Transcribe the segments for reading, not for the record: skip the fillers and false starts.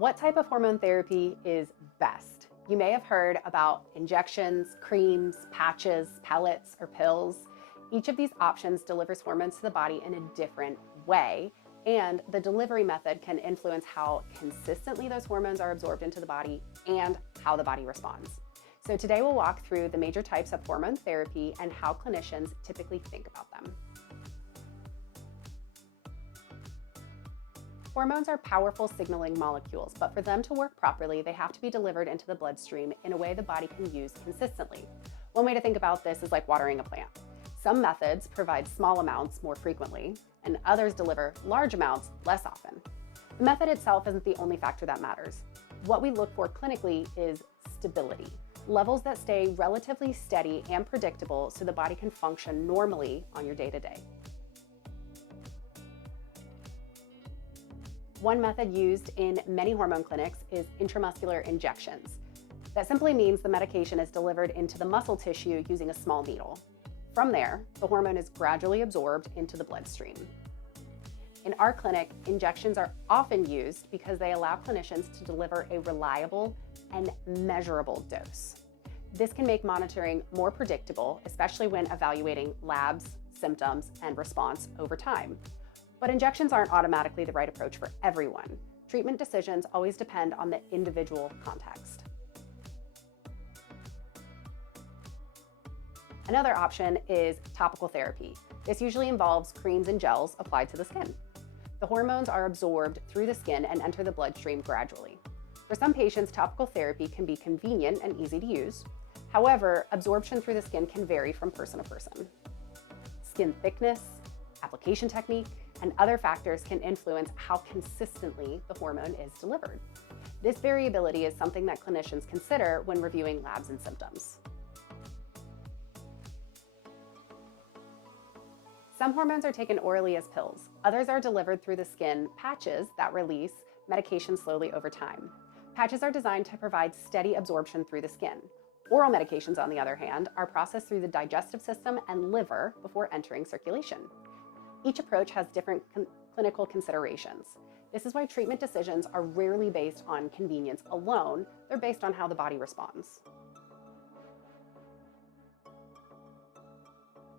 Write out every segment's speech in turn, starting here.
What type of hormone therapy is best? You may have heard about injections, creams, patches, pellets, or pills. Each of these options delivers hormones to the body in a different way, and the delivery method can influence how consistently those hormones are absorbed into the body and how the body responds. So today we'll walk through the major types of hormone therapy and how clinicians typically think about them. Hormones are powerful signaling molecules, but for them to work properly, they have to be delivered into the bloodstream in a way the body can use consistently. One way to think about this is like watering a plant. Some methods provide small amounts more frequently, and others deliver large amounts less often. The method itself isn't the only factor that matters. What we look for clinically is stability, levels that stay relatively steady and predictable so the body can function normally on your day-to-day. One method used in many hormone clinics is intramuscular injections. That simply means the medication is delivered into the muscle tissue using a small needle. From there, the hormone is gradually absorbed into the bloodstream. In our clinic, injections are often used because they allow clinicians to deliver a reliable and measurable dose. This can make monitoring more predictable, especially when evaluating labs, symptoms, and response over time. But injections aren't automatically the right approach for everyone. Treatment decisions always depend on the individual context. Another option is topical therapy. This usually involves creams and gels applied to the skin. The hormones are absorbed through the skin and enter the bloodstream gradually. For some patients, topical therapy can be convenient and easy to use. However, absorption through the skin can vary from person to person. Skin thickness, application technique, and other factors can influence how consistently the hormone is delivered. This variability is something that clinicians consider when reviewing labs and symptoms. Some hormones are taken orally as pills. Others are delivered through the skin patches that release medication slowly over time. Patches are designed to provide steady absorption through the skin. Oral medications, on the other hand, are processed through the digestive system and liver before entering circulation. Each approach has different clinical considerations. This is why treatment decisions are rarely based on convenience alone. They're based on how the body responds.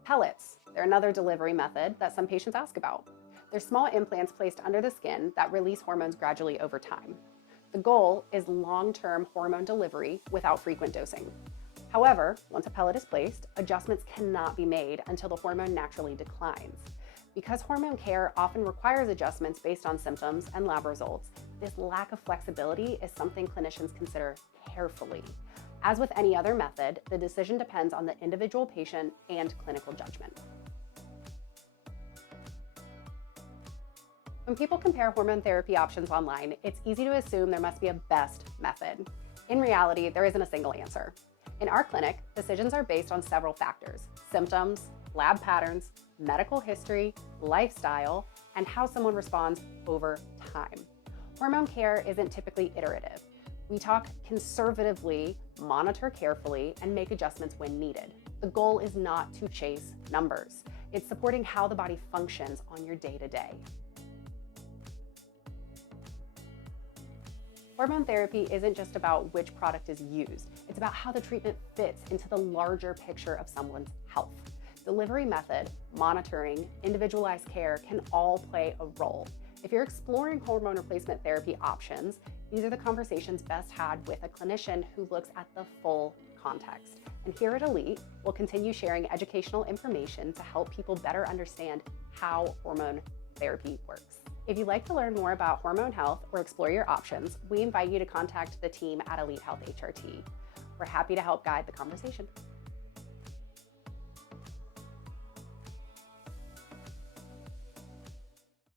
Pellets, they're another delivery method that some patients ask about. They're small implants placed under the skin that release hormones gradually over time. The goal is long-term hormone delivery without frequent dosing. However, once a pellet is placed, adjustments cannot be made until the hormone naturally declines. Because hormone care often requires adjustments based on symptoms and lab results, this lack of flexibility is something clinicians consider carefully. As with any other method, the decision depends on the individual patient and clinical judgment. When people compare hormone therapy options online, it's easy to assume there must be a best method. In reality, there isn't a single answer. In our clinic, decisions are based on several factors: symptoms, lab patterns, medical history, lifestyle, and how someone responds over time. Hormone care isn't typically iterative. We talk conservatively, monitor carefully, and make adjustments when needed. The goal is not to chase numbers. It's supporting how the body functions on your day-to-day. Hormone therapy isn't just about which product is used. It's about how the treatment fits into the larger picture of someone's health. Delivery method, monitoring, individualized care can all play a role. If you're exploring hormone replacement therapy options, these are the conversations best had with a clinician who looks at the full context. And here at Elite, we'll continue sharing educational information to help people better understand how hormone therapy works. If you'd like to learn more about hormone health or explore your options, we invite you to contact the team at Elite Health HRT. We're happy to help guide the conversation.